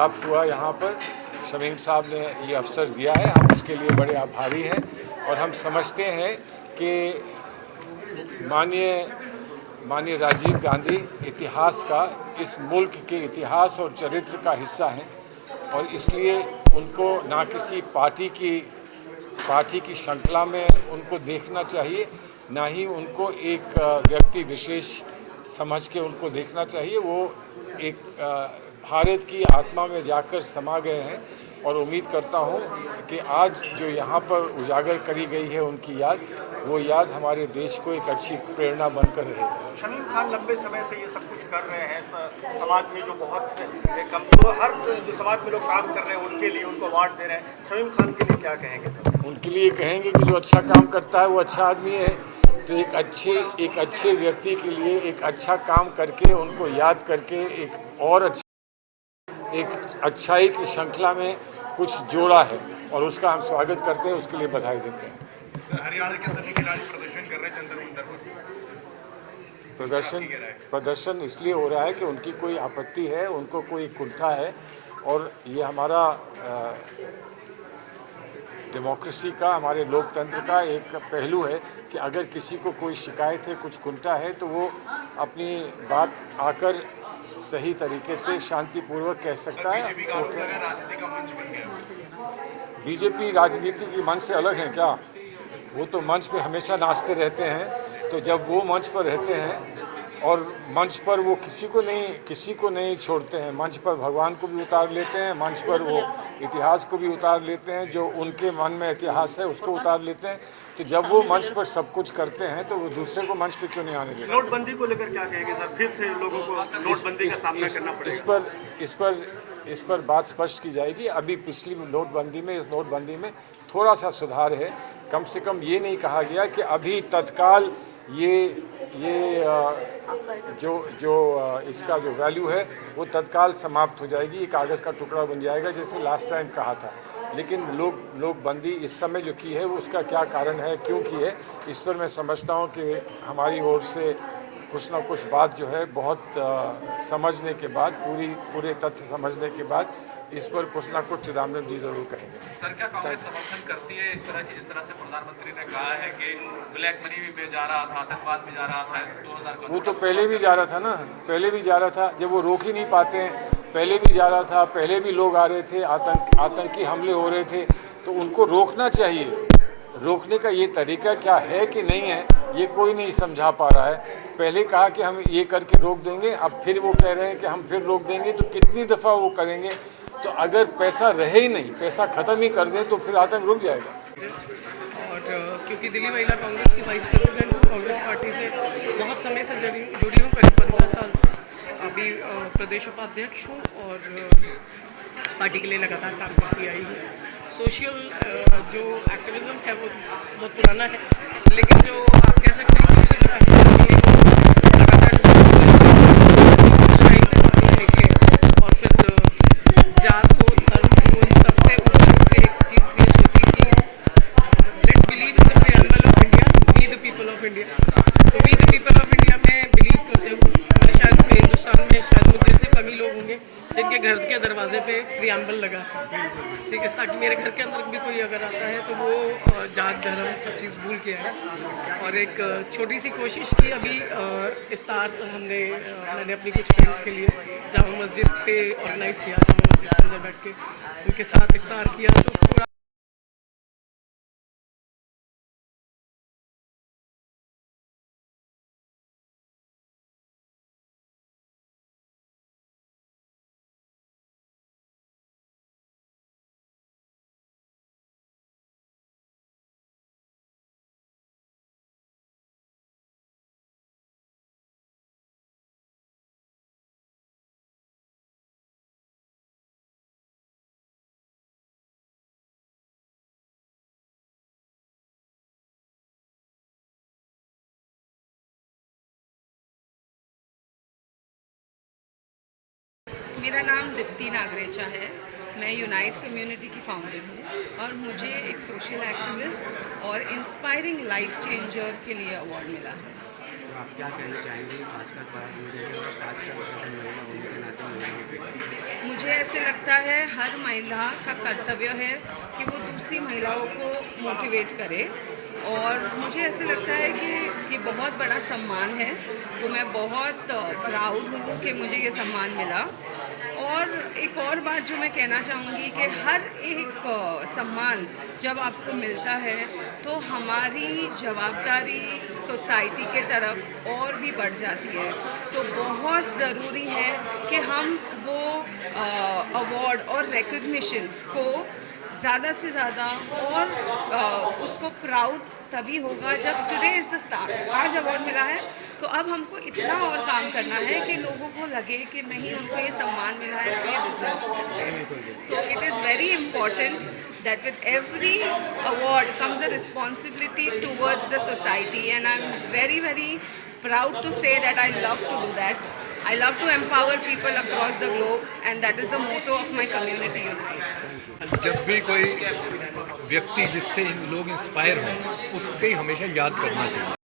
प्राप्त हुआ यहाँ पर, शमीम साहब ने ये अवसर दिया है, हम उसके लिए बड़े आभारी हैं। और हम समझते हैं कि माननीय राजीव गांधी इतिहास का, इस मुल्क के इतिहास और चरित्र का हिस्सा हैं, और इसलिए उनको ना किसी पार्टी की श्रृंखला में उनको देखना चाहिए, ना ही उनको एक व्यक्ति विशेष समझ के उनको देखना चाहिए। वो एक भारत की आत्मा में जाकर समा गए हैं, और उम्मीद करता हूं कि आज जो यहाँ पर उजागर करी गई है उनकी याद, वो याद हमारे देश को एक अच्छी प्रेरणा बनकर रहे। शमीम खान लंबे समय से ये सब कुछ कर रहे हैं, समाज में जो बहुत कमजोर, हर जो समाज में लोग काम कर रहे हैं उनके लिए उनको अवार्ड दे रहे हैं। शमीम खान के लिए क्या कहेंगे? उनके लिए कहेंगे कि जो अच्छा काम करता है वो अच्छा आदमी है, तो एक अच्छे व्यक्ति के लिए एक अच्छा काम करके उनको याद करके एक अच्छाई की श्रृंखला में कुछ जोड़ा है, और उसका हम स्वागत करते हैं, उसके लिए बधाई देते हैं। हरियाणा के सभी खिलाड़ी प्रदर्शन कर रहे हैं जंतर मंतर पर। प्रदर्शन इसलिए हो रहा है कि उनकी कोई आपत्ति है, उनको कोई कुंठा है, और ये हमारा डेमोक्रेसी का, हमारे लोकतंत्र का एक पहलू है कि अगर किसी को कोई शिकायत है, कुछ कुंठा है, तो वो अपनी बात आकर सही तरीके से शांतिपूर्वक कह सकता है। बीजेपी राजनीति की मंच से अलग है क्या? वो तो मंच पे हमेशा नाचते रहते हैं, तो जब वो मंच पर रहते हैं, और मंच पर वो किसी को नहीं छोड़ते हैं, मंच पर भगवान को भी उतार लेते हैं, मंच पर वो इतिहास को भी उतार लेते हैं, जो उनके मन में इतिहास है उसको उतार लेते हैं। तो जब वो मंच पर सब कुछ करते हैं तो वो दूसरे को मंच पे क्यों नहीं आने देते? नोटबंदी को लेकर क्या कहेंगे सर? फिर से लोगों को नोटबंदी का सामना करना पड़ेगा। इस पर बात स्पष्ट की जाएगी। अभी पिछली नोटबंदी में, इस नोटबंदी में थोड़ा सा सुधार है। कम से कम ये नहीं कहा गया कि अभी तत्काल जो इसका जो वैल्यू है वो तत्काल समाप्त हो जाएगी, ये कागज़ का टुकड़ा बन जाएगा, जैसे लास्ट टाइम कहा था। लेकिन नोटबंदी इस समय जो की है वो उसका क्या कारण है, क्यों की है, इस पर मैं समझता हूँ कि हमारी ओर से कुछ ना कुछ बात जो है बहुत समझने के बाद, पूरे तथ्य समझने के बाद इस पर कुछ ना कुछ चिदम्बरम जी जरूर कहेंगे। सर, क्या कांग्रेस समर्थन करती है इस तरह की, जिस तरह से प्रधानमंत्री ने कहा है कि ब्लैक मनी भी जा रहा था, आतंकवाद भी जा रहा था 2000? वो तो पहले भी जा रहा था ना, पहले भी जा रहा था, जब वो रोक ही नहीं पाते हैं। पहले भी जा रहा था, पहले भी लोग आ रहे थे, आतंकी हमले हो रहे थे, तो उनको रोकना चाहिए। रोकने का ये तरीका क्या है कि नहीं है, ये कोई नहीं समझा पा रहा है। पहले कहा कि हम ये करके रोक देंगे, अब फिर वो कह रहे हैं कि हम फिर रोक देंगे, तो कितनी दफ़ा वो करेंगे? तो अगर पैसा रहे ही नहीं, पैसा ख़त्म ही कर दें, तो फिर आतंक रुक जाएगा। और क्योंकि दिल्ली महिला कांग्रेस की वाइस प्रेसिडेंट हूँ, कांग्रेस पार्टी से बहुत समय से जुड़ी हूँ, करीब 15 साल से। अभी प्रदेश उपाध्यक्ष हूँ और पार्टी के लिए लगातार काम करती आई हूँ। सोशल जो एक्टिविज्म है वो बहुत पुराना है, लेकिन जो आप कह सकते हैं कि और फिर जात को, धर्म को, इन सबसे ऊपर एक चीज़ ये सोची कि let's believe in the preamble of India, we the people of India. तो we the people of India में बिलीव करते हुए शायद हिंदुस्तान में शायद मुझे से कम ही लोग होंगे जिनके घर के दरवाजे पे प्रियम्बल लगा, ठीक है, ताकि मेरे घर के अंदर भी कोई अगर आता है तो वो जात धर्म सब चीज़ भूल के आए। और एक छोटी सी कोशिश की अभी, इफ्तार मैंने अपनी कुछ फ्रेंड्स के लिए जामा मस्जिद पे ऑर्गेनाइज़ किया, जामा मस्जिद के अंदर बैठ के उनके साथ इफ्तार किया। तो पूरा मेरा नाम दीप्ति नागरेचा है। मैं यूनाइट कम्युनिटी की फाउंडर हूँ और मुझे एक सोशल एक्टिविस्ट और इंस्पायरिंग लाइफ चेंजर के लिए अवार्ड मिला है। आप क्या कहना चाहेंगे खासकर भारत मीडिया के और खासकर महिला होने के नाते महिलाओं के? मुझे ऐसे लगता है हर महिला का कर्तव्य है कि वो दूसरी महिलाओं को मोटिवेट करे, और मुझे ऐसे लगता है कि ये बहुत बड़ा सम्मान है, तो मैं बहुत प्राउड हूँ कि मुझे ये सम्मान मिला। और एक और बात जो मैं कहना चाहूँगी कि हर एक सम्मान जब आपको मिलता है तो हमारी जवाबदारी सोसाइटी के तरफ और भी बढ़ जाती है। तो बहुत ज़रूरी है कि हम वो अवार्ड और रिकग्निशन को ज़्यादा से ज़्यादा, और उसको प्राउड तभी होगा जब टुडे इज़ द स्टार्ट, आज अवार्ड मिला है तो अब हमको इतना और काम करना है कि लोगों को लगे कि नहीं, उनको ये सम्मान मिला है, ये डिजर्व करते हैं। So it is very important that with every award comes a responsibility towards the society, and I'm very, very proud to say that I love to do that. I love to empower people across the globe, and that is the motto of my community Unite. जब भी कोई व्यक्ति जिससे लोग inspire हों, उसको ही हमेशा याद करना चाहिए।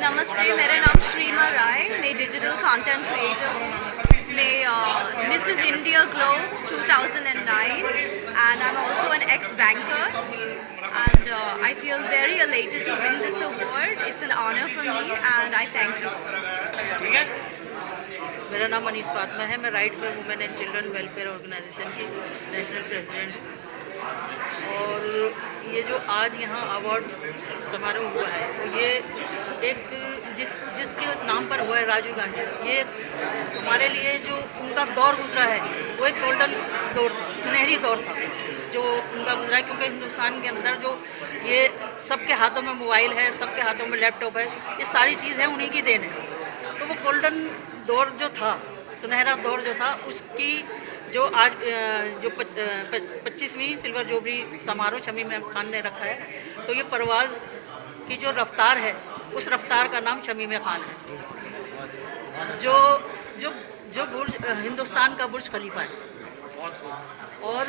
नमस्ते, मेरा नाम श्रीमा राय, मैं डिजिटल कंटेंट क्रिएटर हूँ। मैं Mrs India globe 2009 and I'm also an ex-banker, and I feel very elated to win this award. It's an honor for me and I thank you. मेरा नाम मनीष फातमा है, मैं right for women and children welfare organisation की national president हूँ। और ये जो आज यहाँ अवार्ड समारोह हुआ है, तो ये एक जिसके नाम पर हुआ है, राजीव गांधी, ये हमारे लिए जो उनका दौर गुजरा है वो एक गोल्डन दौर था, सुनहरी दौर था जो उनका गुजरा है। क्योंकि हिंदुस्तान के अंदर जो ये सबके हाथों में मोबाइल है, सबके हाथों में लैपटॉप है, ये सारी चीज़ है उन्हीं की देन है। तो वो गोल्डन दौर जो था, सुनहरा दौर जो था, उसकी जो आज जो 25वीं सिल्वर जुबली समारोह शमीम खान ने रखा है, तो ये परवाज़ की जो रफ्तार है, उस रफ्तार का नाम शमीम खान है, जो जो जो बुर्ज हिंदुस्तान का बुर्ज खलीफा है। और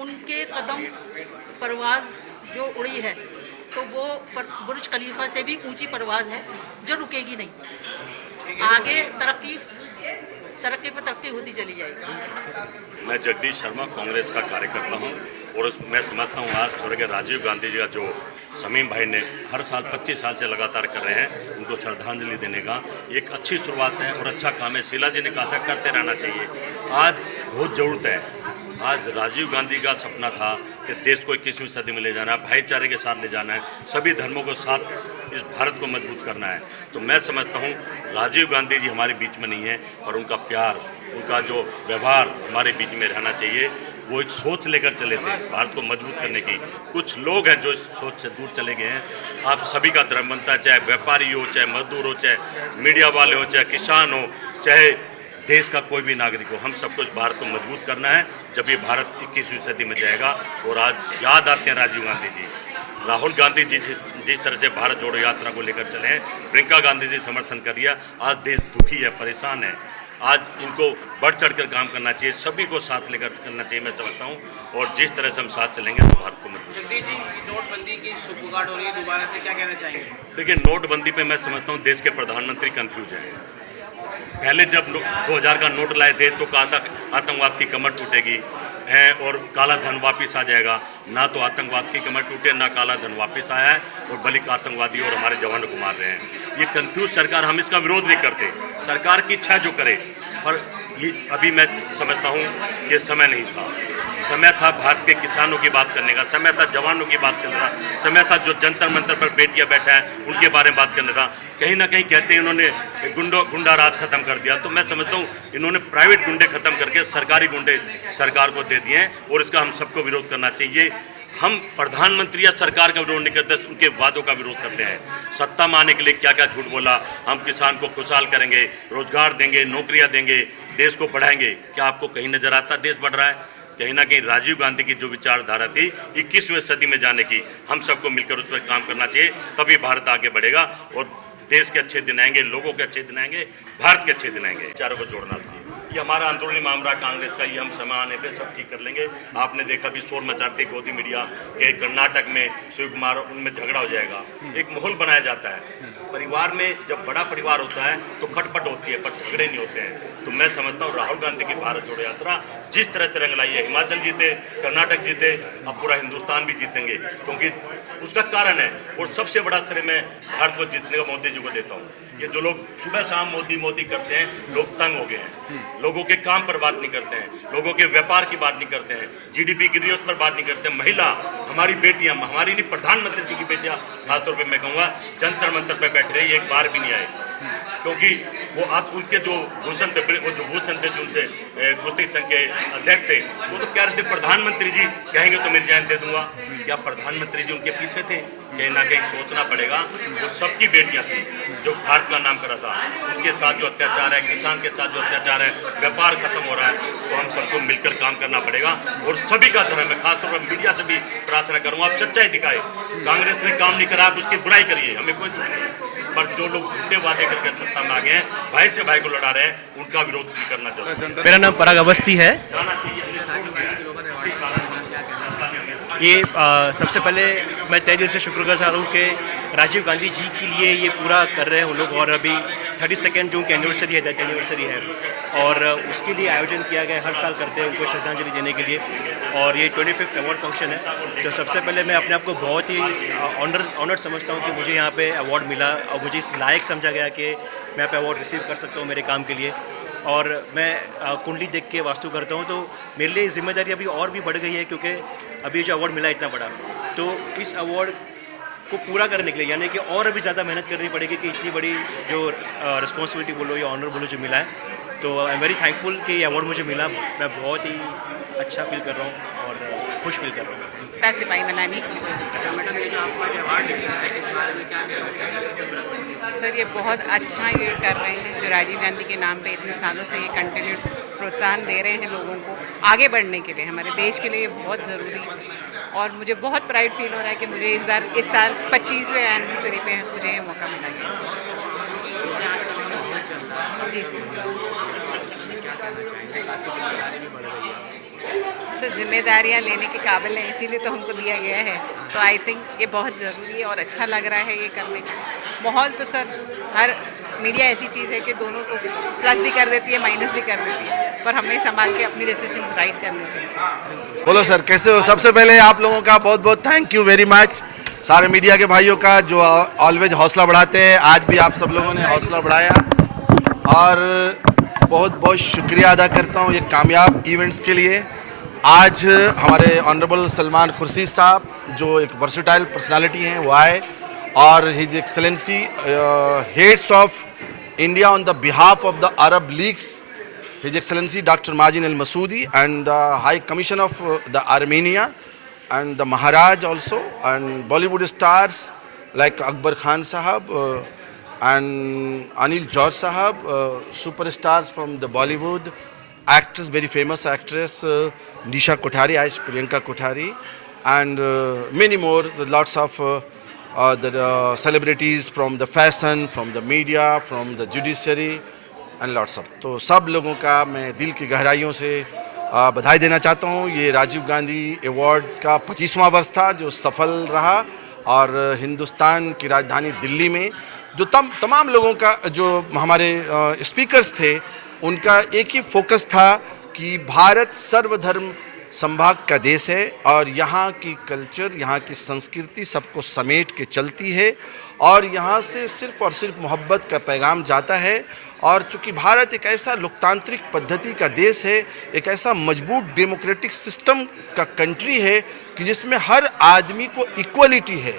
उनके कदम परवाज़ जो उड़ी है, तो वो बुर्ज खलीफा से भी ऊंची परवाज़ है जो रुकेगी नहीं, आगे तरक्की पर तरक्की होती चली जाएगी। मैं जगदीश शर्मा, कांग्रेस का कार्यकर्ता हूं, और मैं समझता हूं आज स्वर्गीय राजीव गांधी जी का जो शमीम भाई ने हर साल 25 साल से लगातार कर रहे हैं, उनको श्रद्धांजलि देने का एक अच्छी शुरुआत है और अच्छा काम है। शीला जी ने कहा था करते रहना चाहिए, आज बहुत ज़रूरत है। आज राजीव गांधी का सपना था कि देश को 21वीं सदी में ले जाना है, भाईचारे के साथ ले जाना है, सभी धर्मों को साथ इस भारत को मजबूत करना है। तो मैं समझता हूँ राजीव गांधी जी हमारे बीच में नहीं है, और उनका प्यार, उनका जो व्यवहार हमारे बीच में रहना चाहिए। वो एक सोच लेकर चले थे भारत को मजबूत करने की। कुछ लोग हैं जो इस सोच से दूर चले गए हैं। आप सभी का धर्म बनता है, चाहे व्यापारी हो, चाहे मजदूर हो, चाहे मीडिया वाले हो, चाहे किसान हो, चाहे देश का कोई भी नागरिक हो, हम सबको इस भारत को मजबूत करना है। जब ये भारत 21वीं सदी में जाएगा, और आज याद आते हैं राजीव गांधी जी, राहुल गांधी जी जिस तरह से भारत जोड़ो यात्रा को लेकर चले हैं, प्रियंका गांधी जी समर्थन कर दिया। आज देश दुखी है, परेशान है। आज इनको बढ़ चढ़ कर काम करना चाहिए, सभी को साथ लेकर करना चाहिए मैं समझता हूँ। और जिस तरह से हम साथ चलेंगे तो भारत को मजबूत। जगदीश जी, नोटबंदी की सुपुगाट हो रही है दोबारा से, क्या कहना चाहेंगे? देखिए, नोटबंदी पे मैं समझता हूँ देश के प्रधानमंत्री कंफ्यूज हैं। पहले जब 2000 का नोट लाए थे तो कहा था आतंकवाद की कमर टूटेगी है और काला धन वापस आ जाएगा। ना तो आतंकवाद की कमर टूटे, ना काला धन वापस आया है और बल्कि आतंकवादी और हमारे जवानों को मार रहे हैं। ये कंफ्यूज सरकार, हम इसका विरोध नहीं करते, सरकार की इच्छा जो करे, पर ये अभी मैं समझता हूँ कि समय नहीं था। समय था भारत के किसानों की बात करने का, समय था जवानों की बात करने का, समय था जो जंतर मंतर पर बेटियां बैठा है उनके बारे में बात करने का। कहीं ना कहीं कहते हैं इन्होंने गुंडा राज खत्म कर दिया, तो मैं समझता हूँ इन्होंने प्राइवेट गुंडे खत्म करके सरकारी गुंडे सरकार को दे दिए हैं और इसका हम सबको विरोध करना चाहिए। हम प्रधानमंत्री या सरकार का विरोध नहीं करते, उनके वादों का विरोध करते हैं। सत्ता में आने के लिए क्या क्या झूठ बोला, हम किसान को खुशहाल करेंगे, रोजगार देंगे, नौकरियां देंगे, देश को बढ़ाएंगे। क्या आपको कहीं नजर आता देश बढ़ रहा है? कहीं ना कहीं राजीव गांधी की जो विचारधारा थी 21वीं सदी में जाने की, हम सबको मिलकर उस पर काम करना चाहिए, तभी भारत आगे बढ़ेगा और देश के अच्छे दिन आएंगे, लोगों के अच्छे दिन आएंगे, भारत के अच्छे दिन आएंगे। विचारों को जोड़ना चाहिए। ये हमारा अंदरूनी मामला कांग्रेस का, ये हम समय आने पे सब ठीक कर लेंगे। आपने देखा भी शोर मचाते गोदी मीडिया के कर्नाटक में शिव कुमार, उनमें झगड़ा हो जाएगा। एक माहौल बनाया जाता है। परिवार में जब बड़ा परिवार होता है तो खटपट होती है पर झगड़े नहीं होते हैं। तो मैं समझता हूँ राहुल गांधी की भारत जोड़ो यात्रा जिस तरह से रंग लाई है, हिमाचल जीते, कर्नाटक जीते, अब पूरा हिंदुस्तान भी जीतेंगे, क्योंकि उसका कारण है। और सबसे बड़ा श्रेय मैं भारत को जीतने का मोदी जी को देता हूँ। ये जो लोग सुबह शाम मोदी मोदी करते हैं, लोग तंग हो गए हैं। लोगों के काम पर बात नहीं करते हैं, लोगों के व्यापार की बात नहीं करते हैं, जीडीपी गिरी उस पर बात नहीं करते हैं। महिला, हमारी बेटियां, हमारी नहीं प्रधानमंत्री जी की बेटियां खासतौर पर मैं कहूँगा जंतर मंतर पर बैठ रही, एक बार भी नहीं आए, क्योंकि वो आज उनके जो भूषण थे जो उनसे कुश्ती संघ के अध्यक्ष थे, वो तो कह रहे थे प्रधानमंत्री जी कहेंगे तो मेरी जान दे दूंगा। क्या प्रधानमंत्री जी उनके पीछे थे? कहीं ना कहीं सोचना पड़ेगा। वो सबकी बेटियां थी जो भारत का नाम करा था, उनके साथ जो अत्याचार है, किसान के साथ जो अत्याचार है, व्यापार खत्म हो रहा है, तो हम सबको मिलकर काम करना पड़ेगा। और सभी का धर्म है, खासतौर पर मीडिया से भी प्रार्थना करूँगा, आप सच्चाई दिखाए। कांग्रेस ने काम नहीं करा, आप उसकी बुराई करिए, हमें कोई दुख नहीं, पर जो लोग झूठे वादे करके सत्ता में आ गए हैं, भाई से भाई को लड़ा रहे हैं, उनका विरोध भी करना चाहिए। मेरा नाम पराग अवस्थी है। ये सबसे पहले मैं तहे दिल से शुक्रगुजार हूँ कि राजीव गांधी जी के लिए ये पूरा कर रहे हैं उन लोग। और अभी 32 जून की एनिवर्सरी है, डेथ एनिवर्सरी है, और उसके लिए आयोजन किया गया, हर साल करते हैं उनको श्रद्धांजलि देने के लिए। और ये 25th अवार्ड फंक्शन है। तो सबसे पहले मैं अपने आप को बहुत ही ऑनर्ड समझता हूँ कि मुझे यहाँ पे अवार्ड मिला और मुझे इस लायक समझा गया कि मैं यहाँ पे अवार्ड रिसीव कर सकता हूँ मेरे काम के लिए। और मैं कुंडली देख के वास्तु करता हूँ, तो मेरे लिए जिम्मेदारी अभी और भी बढ़ गई है, क्योंकि अभी जो अवार्ड मिला इतना बड़ा, तो इस अवार्ड को पूरा करने के लिए यानी कि और अभी ज़्यादा मेहनत करनी पड़ेगी कि इतनी बड़ी जो रिस्पॉन्सिबिलिटी बोलो या ऑनर बोलो जो मिला है। तो आई एम वेरी थैंकफुल कि ये अवार्ड मुझे मिला। मैं बहुत ही अच्छा फील कर रहा हूँ और खुश फील कर रहा हूँ। सिपाही मनानी। अच्छा मैडम, ये जो आपको आज अवार्ड मिला है इस बारे में क्या कहना चाहिए? सर ये बहुत अच्छा ये कर रहे हैं, जो राजीव गांधी के नाम पे इतने सालों से ये कंटिन्यू प्रोत्साहन दे रहे हैं लोगों को आगे बढ़ने के लिए, हमारे देश के लिए ये बहुत ज़रूरी है। और मुझे बहुत प्राइड फील हो रहा है कि मुझे इस साल 25वें एनिवर्सरी पे मुझे ये मौका मिला है। जी सर। सर जिम्मेदारियाँ लेने के काबिल हैं, इसीलिए तो हमको दिया गया है। तो आई थिंक ये बहुत ज़रूरी है और अच्छा लग रहा है ये करने का। माहौल तो सर हर मीडिया ऐसी चीज़ है कि दोनों को प्लस भी कर देती है, माइनस भी कर देती है, पर हमें संभाल के अपनी डिसीजंस राइट करने चाहिए। बोलो सर, कैसे हो? सबसे पहले आप लोगों का बहुत बहुत थैंक यू वेरी मच, सारे मीडिया के भाइयों का जो ऑलवेज हौसला बढ़ाते हैं। आज भी आप सब लोगों ने हौसला बढ़ाया और बहुत बहुत शुक्रिया अदा करता हूँ ये कामयाब इवेंट्स के लिए। आज हमारे ऑनरेबल सलमान खुर्शीद साहब जो एक वर्सेटाइल पर्सनालिटी हैं वो आए और his excellency heads of India on the behalf of the Arab leagues, his excellency doctor Mazin Al Masoudi and the high commission of the Armenia and the Maharaj also, and Bollywood stars like Akbar Khan Sahab and Anil George Sahab, superstars from the Bollywood, actress, very famous actress Nisha Kothari, Aish Priyanka Kothari, and many more, lots of the celebrities from the fashion, from the media, from the judiciary, and lots of. तो सब लोगों का मैं दिल की गहराइयों से बधाई देना चाहता हूँ। ये राजीव गांधी अवार्ड का 25वां वर्ष था जो सफल रहा, और हिंदुस्तान की राजधानी दिल्ली में जो तमाम लोगों का, जो हमारे स्पीकर्स थे, उनका एक ही फोकस था कि भारत सर्वधर्म संभाग का देश है और यहाँ की कल्चर, यहाँ की संस्कृति सबको समेट के चलती है, और यहाँ से सिर्फ और सिर्फ मोहब्बत का पैगाम जाता है। और चूँकि भारत एक ऐसा लोकतांत्रिक पद्धति का देश है, एक ऐसा मजबूत डेमोक्रेटिक सिस्टम का कंट्री है कि जिसमें हर आदमी को इक्वलिटी है,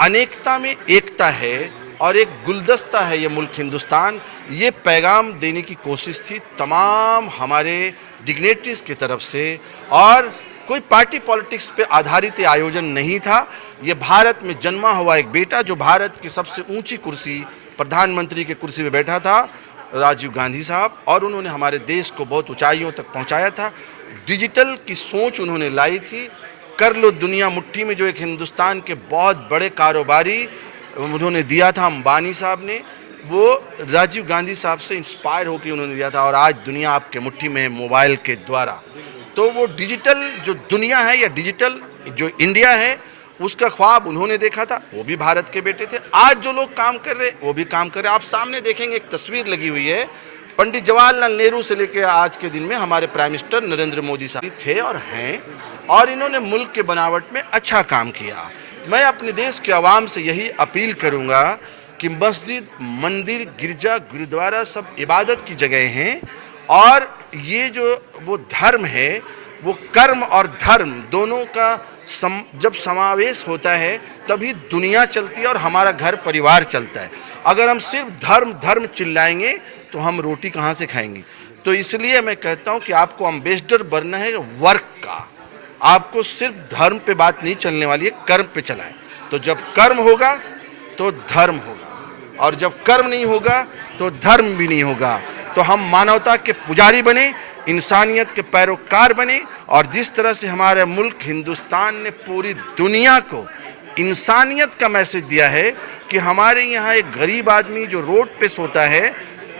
अनेकता में एकता है, और एक गुलदस्ता है ये मुल्क हिंदुस्तान। ये पैगाम देने की कोशिश थी तमाम हमारे डिग्नेटरीज की तरफ से, और कोई पार्टी पॉलिटिक्स पे आधारित आयोजन नहीं था। ये भारत में जन्मा हुआ एक बेटा जो भारत की सबसे ऊंची कुर्सी, प्रधानमंत्री की कुर्सी पे बैठा था, राजीव गांधी साहब, और उन्होंने हमारे देश को बहुत ऊंचाइयों तक पहुंचाया था। डिजिटल की सोच उन्होंने लाई थी, कर लो दुनिया मुट्ठी में, जो एक हिंदुस्तान के बहुत बड़े कारोबारी उन्होंने दिया था, अंबानी साहब ने, वो राजीव गांधी साहब से इंस्पायर होकर उन्होंने दिया था, और आज दुनिया आपके मुट्ठी में है मोबाइल के द्वारा। तो वो डिजिटल जो दुनिया है या डिजिटल जो इंडिया है, उसका ख्वाब उन्होंने देखा था, वो भी भारत के बेटे थे। आज जो लोग काम कर रहे वो भी काम कर रहे। आप सामने देखेंगे एक तस्वीर लगी हुई है, पंडित जवाहरलाल नेहरू से लेकर आज के दिन में हमारे प्राइम मिनिस्टर नरेंद्र मोदी साहब थे और हैं, और इन्होंने मुल्क के बनावट में अच्छा काम किया। मैं अपने देश के आवाम से यही अपील करूंगा कि मस्जिद, मंदिर, गिरजा, गुरुद्वारा सब इबादत की जगह हैं, और ये जो वो धर्म है, वो कर्म और धर्म दोनों का जब समावेश होता है तभी दुनिया चलती है और हमारा घर परिवार चलता है। अगर हम सिर्फ धर्म धर्म चिल्लाएंगे तो हम रोटी कहाँ से खाएंगे। तो इसलिए मैं कहता हूँ कि आपको एम्बेसडर बनना है वर्क का, आपको सिर्फ धर्म पे बात नहीं चलने वाली है, कर्म पे चलाएं। तो जब कर्म होगा तो धर्म होगा, और जब कर्म नहीं होगा तो धर्म भी नहीं होगा। तो हम मानवता के पुजारी बने, इंसानियत के पैरोकार बने, और जिस तरह से हमारे मुल्क हिंदुस्तान ने पूरी दुनिया को इंसानियत का मैसेज दिया है कि हमारे यहाँ एक गरीब आदमी जो रोड पे सोता है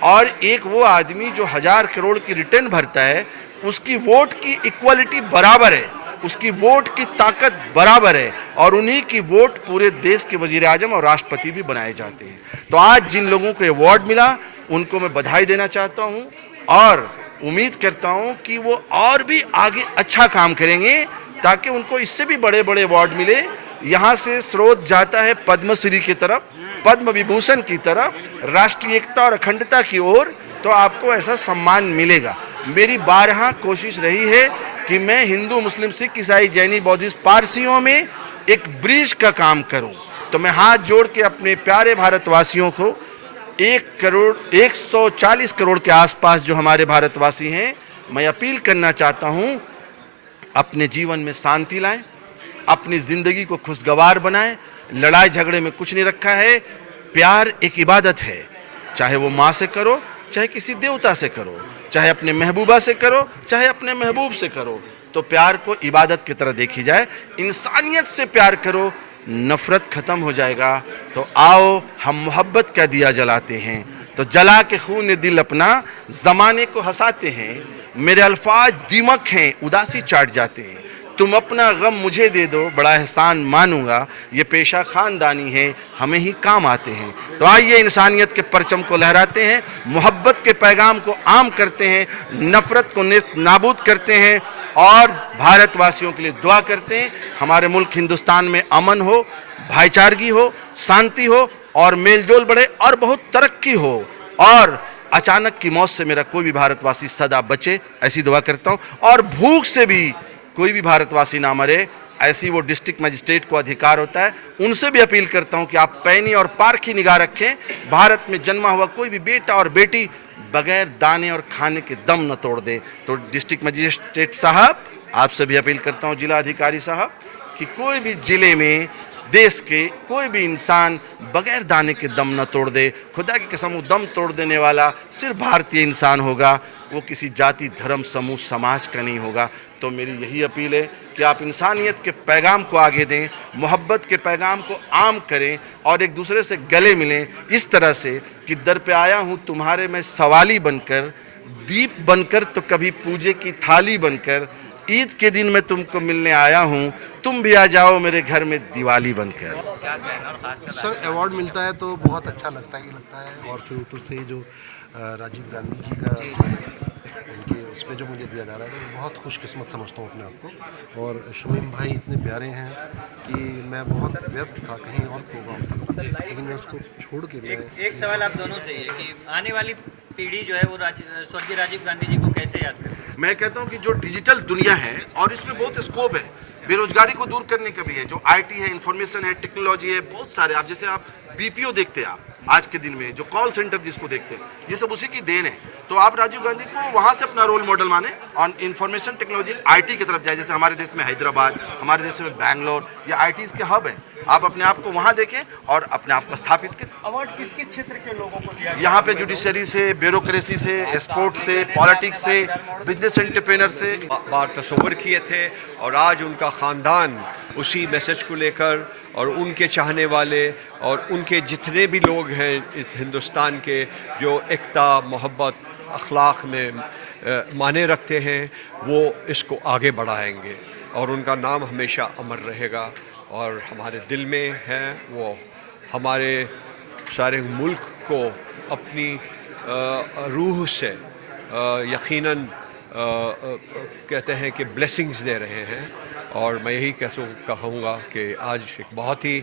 और एक वो आदमी जो 1000 करोड़ की रिटर्न भरता है, उसकी वोट की इक्वलिटी बराबर है, उसकी वोट की ताकत बराबर है, और उन्हीं की वोट पूरे देश के वजीर आजम और राष्ट्रपति भी बनाए जाते हैं। तो आज जिन लोगों को अवार्ड मिला उनको मैं बधाई देना चाहता हूँ, और उम्मीद करता हूँ कि वो और भी आगे अच्छा काम करेंगे ताकि उनको इससे भी बड़े बड़े अवार्ड मिले। यहाँ से स्रोत जाता है पद्मश्री की तरफ, पद्म विभूषण की तरफ, राष्ट्रीय एकता और अखंडता की ओर, तो आपको ऐसा सम्मान मिलेगा। मेरी 12 कोशिश रही है कि मैं हिंदू, मुस्लिम, सिख, ईसाई, जैनी, बौद्धिस्ट, पारसियों में एक ब्रिज का काम करूं। तो मैं हाथ जोड़ के अपने प्यारे भारतवासियों को 140 करोड़ के आसपास जो हमारे भारतवासी हैं, मैं अपील करना चाहता हूं, अपने जीवन में शांति लाएं, अपनी ज़िंदगी को खुशगवार बनाएं। लड़ाई झगड़े में कुछ नहीं रखा है। प्यार एक इबादत है, चाहे वो माँ से करो, चाहे किसी देवता से करो, चाहे अपने महबूबा से करो, चाहे अपने महबूब से करो। तो प्यार को इबादत की तरह देखी जाए, इंसानियत से प्यार करो, नफ़रत ख़त्म हो जाएगा। तो आओ हम मोहब्बत का दिया जलाते हैं, तो जला के खून दिल अपना ज़माने को हंसाते हैं। मेरे अल्फाज दीमक हैं, उदासी चाट जाते हैं। तुम अपना गम मुझे दे दो, बड़ा एहसान मानूंगा। ये पेशा ख़ानदानी है, हमें ही काम आते हैं। तो आइए इंसानियत के परचम को लहराते हैं, मोहब्बत के पैगाम को आम करते हैं, नफ़रत को नेस्त नाबूद करते हैं, और भारतवासियों के लिए दुआ करते हैं हमारे मुल्क हिंदुस्तान में अमन हो, भाईचारगी हो, शांति हो, और मेलजोल बढ़े, और बहुत तरक्की हो, और अचानक की मौत से मेरा कोई भी भारतवासी सदा बचे, ऐसी दुआ करता हूँ। और भूख से भी कोई भी भारतवासी ना मरे, ऐसी वो डिस्ट्रिक्ट मजिस्ट्रेट को अधिकार होता है। उनसे भी अपील करता हूं कि आप पैनी और पारखी निगाह रखें। भारत में जन्मा हुआ कोई भी बेटा और बेटी बगैर दाने और खाने के दम न तोड़ दे। तो डिस्ट्रिक्ट मजिस्ट्रेट साहब, आपसे भी अपील करता हूं, जिला अधिकारी साहब, कि कोई भी जिले में देश के कोई भी इंसान बगैर दाने के दम न तोड़ दे। खुदा की कसम, दम तोड़ देने वाला सिर्फ भारतीय इंसान होगा, वो किसी जाति, धर्म, समूह, समाज का नहीं होगा। तो मेरी यही अपील है कि आप इंसानियत के पैगाम को आगे दें, मोहब्बत के पैगाम को आम करें और एक दूसरे से गले मिलें इस तरह से कि दर पे आया हूँ तुम्हारे मैं सवाली बनकर, दीप बनकर तो कभी पूजे की थाली बनकर, ईद के दिन मैं तुमको मिलने आया हूँ, तुम भी आ जाओ मेरे घर में दिवाली बनकर। सर अवार्ड मिलता है तो बहुत अच्छा लगता है और फिर ऊपर से जो राजीव गांधी जी का उनके उसमें जो मुझे दिया जा रहा है तो मैं बहुत खुशकिस्मत समझता हूँ अपने आप को। और शमीम भाई इतने प्यारे हैं कि मैं बहुत व्यस्त था, कहीं और प्रोग्राम था, लेकिन मैं उसको छोड़ के एक सवाल आप दोनों से है कि आने वाली पीढ़ी जो है वो स्वर्गीय राजीव गांधी जी को कैसे याद करे? मैं कहता हूँ कि जो डिजिटल दुनिया है और इसमें बहुत स्कोप है, बेरोजगारी को दूर करने का भी है, जो आईटी है, इंफॉर्मेशन है, टेक्नोलॉजी है, बहुत सारे आप जैसे आप बीपीओ देखते हैं, आप आज के दिन में जो कॉल सेंटर जिसको देखते हैं, ये सब उसी की देन है। तो आप राजीव गांधी को वहाँ से अपना रोल मॉडल माने और इंफॉर्मेशन टेक्नोलॉजी आईटी की तरफ जाए। जैसे हमारे देश में हैदराबाद, हमारे देश में बैंगलोर, ये आईटी के हब है। आप अपने आप को वहाँ देखें और अपने आप को स्थापित करें। अवार्ड किस किस क्षेत्र के लोगों को दिया? यहाँ पे जुडिशरी से, ब्यूरोक्रेसी से, स्पोर्ट्स से, पॉलिटिक्स से, बिजनेस एंटरप्रेन्योर से बार तस्वर किए थे और आज उनका ख़ानदान उसी मैसेज को लेकर और उनके चाहने वाले और उनके जितने भी लोग हैं इस हिंदुस्तान के जो एकता, मोहब्बत, अखलाक में माने रखते हैं, वो इसको आगे बढ़ाएंगे और उनका नाम हमेशा अमर रहेगा और हमारे दिल में है। वो हमारे सारे मुल्क को अपनी रूह से यकीनन कहते हैं कि ब्लेसिंग्स दे रहे हैं और मैं यही कहूँगा कि आज एक बहुत ही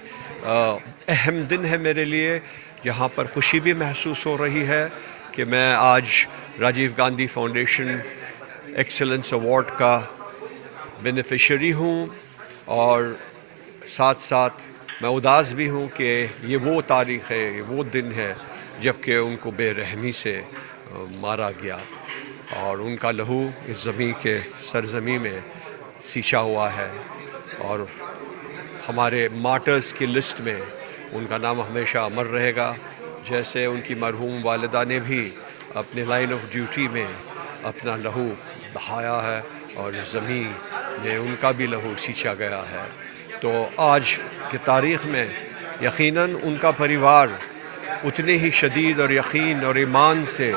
अहम दिन है मेरे लिए। यहाँ पर खुशी भी महसूस हो रही है कि मैं आज Rajiv Gandhi foundation excellence award का बेनिफिशियरी हूँ और साथ साथ मैं उदास भी हूँ कि ये वो तारीख़ है, ये वो दिन है जबकि उनको बेरहमी से मारा गया और उनका लहू इस ज़मीन के सरज़मी में सींचा हुआ है और हमारे मार्टर्स की लिस्ट में उनका नाम हमेशा अमर रहेगा। जैसे उनकी मरहूम वालिदा ने भी अपने लाइन ऑफ ड्यूटी में अपना लहू बहाया है और ज़मीन में उनका भी लहू सींचा गया है। तो आज की तारीख़ में यकीनन उनका परिवार उतने ही शदीद और यकीन और ईमान से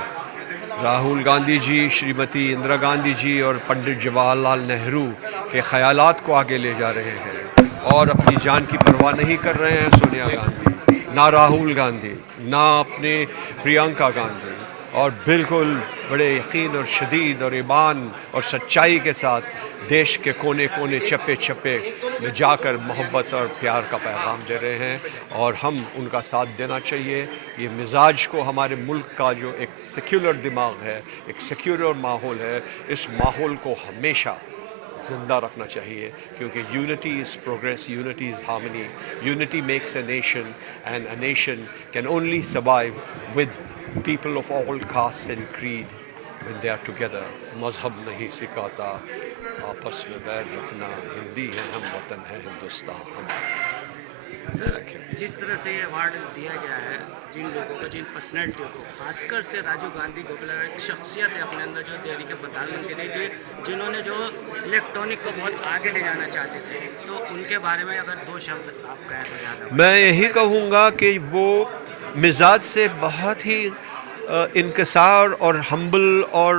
राहुल गांधी जी, श्रीमती इंदिरा गांधी जी और पंडित जवाहरलाल नेहरू के ख़यालात को आगे ले जा रहे हैं और अपनी जान की परवाह नहीं कर रहे हैं सोनिया गांधी, ना राहुल गांधी, ना अपने प्रियंका गांधी, और बिल्कुल बड़े यकीन और शदीद और ईमान और सच्चाई के साथ देश के कोने कोने चप्पे चप्पे में जाकर मोहब्बत और प्यार का पैगाम दे रहे हैं और हम उनका साथ देना चाहिए। ये मिजाज को हमारे मुल्क का जो एक सेक्युलर दिमाग है, एक सेक्युलर माहौल है, इस माहौल को हमेशा ज़िंदा रखना चाहिए क्योंकि unity is progress, unity is harmony, unity makes a nation and a nation can only survive with people of all castes and creed when they are together। मज़हब नहीं सिखाता आपस में बैर रखना, हिंदी है हम, वतन है हिंदुस्तान हम। सर, जिस तरह से ये अवार्ड दिया गया है जिन लोगों को, जिन पर्सनैलिटियों को, खासकर से राजीव गांधी को एक शख्सियत है अपने अंदर जो देरी के प्रधानमंत्री ने जिन्होंने जो इलेक्ट्रॉनिक को बहुत आगे ले जाना चाहते थे, तो उनके बारे में अगर दो शब्द आप कहें तो ज़्यादा। मैं यही कहूँगा कि वो मिजाज से बहुत ही इनकसार और हम्बल और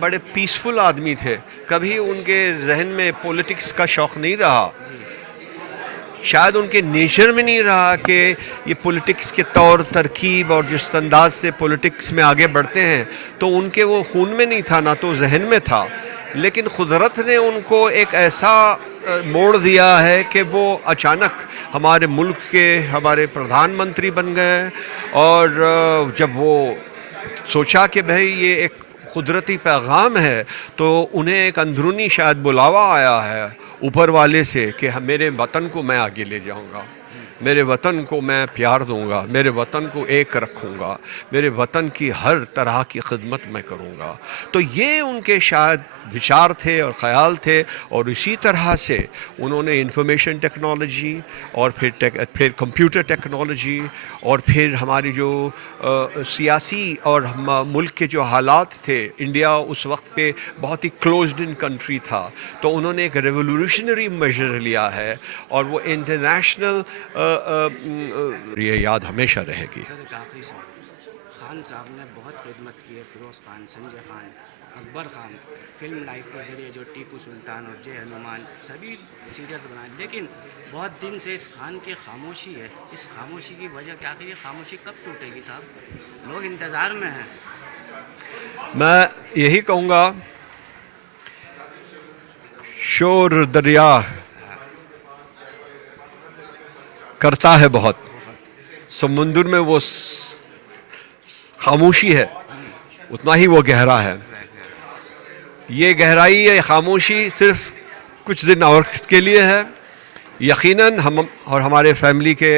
बड़े पीसफुल आदमी थे। कभी उनके जहन में पॉलिटिक्स का शौक़ नहीं रहा, शायद उनके नेचर में नहीं रहा कि ये पॉलिटिक्स के तौर तरकीब और जिस अंदाज से पॉलिटिक्स में आगे बढ़ते हैं तो उनके वो खून में नहीं था, ना तो जहन में था। लेकिन कुदरत ने उनको एक ऐसा मोड़ दिया है कि वो अचानक हमारे मुल्क के हमारे प्रधानमंत्री बन गए और जब वो सोचा कि भाई ये एक कुदरती पैगाम है तो उन्हें एक अंदरूनी शायद बुलावा आया है ऊपर वाले से कि मेरे वतन को मैं आगे ले जाऊंगा। मेरे वतन को मैं प्यार दूंगा, मेरे वतन को एक रखूंगा, मेरे वतन की हर तरह की खिदमत मैं करूंगा। तो ये उनके शायद विचार थे और ख़याल थे। और इसी तरह से उन्होंने इंफॉर्मेशन टेक्नोलॉजी और फिर कंप्यूटर टेक्नोलॉजी और फिर हमारी जो सियासी और मुल्क के जो हालात थे, इंडिया उस वक्त पे बहुत ही क्लोज्ड इन कंट्री था, तो उन्होंने एक रेवोल्यूशनरी मेजर लिया है और वो इंटरनेशनल ये याद हमेशा रहेगी। सर एक आखिरी सवाल, खान साहब ने बहुत खिदमत की है, फिरोज़ खान, संजय खान, अकबर खान, फिल्म लाइफ के ज़रिए जो टीपू सुल्तान और जय हनुमान सभी सीरियल बनाए, लेकिन बहुत दिन से इस खान की खामोशी है। इस खामोशी की वजह क्या, आखिर ये खामोशी कब टूटेगी साहब? लोग इंतज़ार में हैं। मैं यही कहूँगा, शोर दरिया करता है बहुत, समुद्र में वो खामोशी है, उतना ही वो गहरा है। ये गहराई, ये खामोशी सिर्फ कुछ दिन और के लिए है। यकीनन हम और हमारे फैमिली के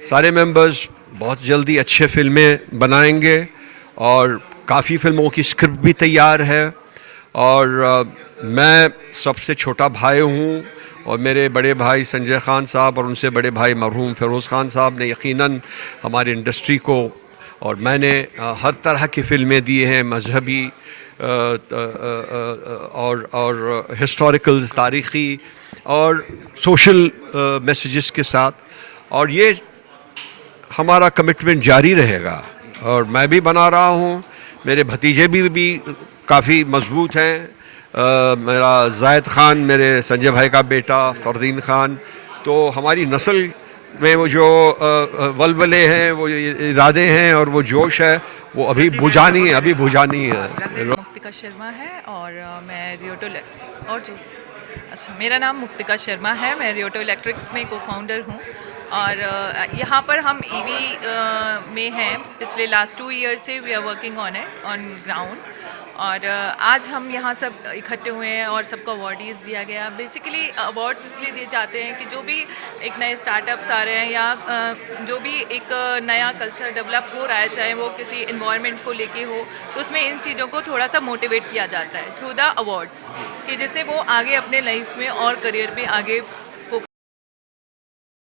सारे मेंबर्स बहुत जल्दी अच्छे फिल्में बनाएंगे और काफ़ी फिल्मों की स्क्रिप्ट भी तैयार है। और मैं सबसे छोटा भाई हूँ और मेरे बड़े भाई संजय खान साहब और उनसे बड़े भाई मरहूम फिरोज़ खान साहब ने यकीनन हमारी इंडस्ट्री को, और मैंने हर तरह की फ़िल्में दी हैं, मजहबी और हिस्टोरिकल, तारीख़ी और सोशल मैसेजेस के साथ, और ये हमारा कमिटमेंट जारी रहेगा। और मैं भी बना रहा हूँ, मेरे भतीजे भी काफ़ी मजबूत हैं। मेरा जायद ख़ान, मेरे संजय भाई का बेटा फ़रदीन ख़ान, तो हमारी नस्ल में वो जो वलवले हैं, वो इरादे हैं और वो जोश है, वो अभी बुझानी है। मुक्तिका शर्मा है और मैं रियोटो मेरा नाम मुक्तिका शर्मा है, मैं रियोटो इलेक्ट्रिक्स में को फाउंडर हूँ। और यहाँ पर हम ईवी में हैं, पिछले लास्ट 2 ईयर से we are working on it on ground. और आज हम यहाँ सब इकट्ठे हुए हैं और सबको अवार्डीज़ दिया गया। बेसिकली अवार्ड्स इसलिए दिए जाते हैं कि जो भी एक नए स्टार्टअप्स आ रहे हैं या जो भी एक नया कल्चर डेवलप हो रहा है, चाहे वो किसी इन्वायरमेंट को लेके हो, तो उसमें इन चीज़ों को थोड़ा सा मोटिवेट किया जाता है थ्रू द अवार्ड्स, कि जिससे वो आगे अपने लाइफ में और करियर में आगे